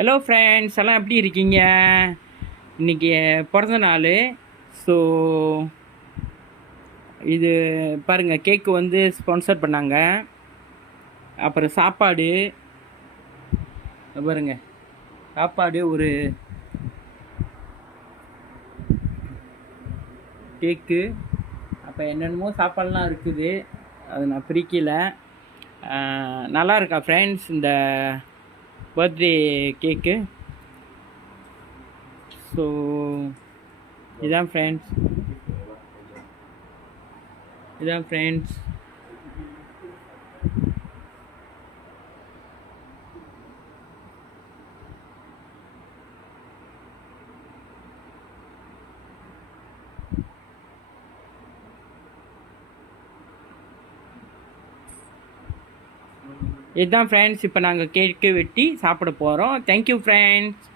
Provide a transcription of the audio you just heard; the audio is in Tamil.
ஹலோ ஃப்ரெண்ட்ஸ், எல்லாம் எப்படி இருக்கீங்க? இன்றைக்கி பிறந்த நாள். ஸோ இது பாருங்கள், கேக்கு வந்து ஸ்பான்சர் பண்ணாங்க. அப்புறம் சாப்பாடு பாருங்க, சாப்பாடு ஒரு கேக்கு, அப்போ என்னென்னமோ சாப்பாடுலாம் இருக்குது. அது நான் பிரிக்கல. நல்லா இருக்கா ஃப்ரெண்ட்ஸ் இந்த பர்த்டே கேக்கு? ஸோ இதான் ஃப்ரெண்ட்ஸ், இதான் ஃப்ரெண்ட்ஸ். இதுதான் ஃப்ரெண்ட்ஸ், இப்போ நாங்கள் கேக்கு வெட்டி சாப்பிட போகிறோம். Thank you friends.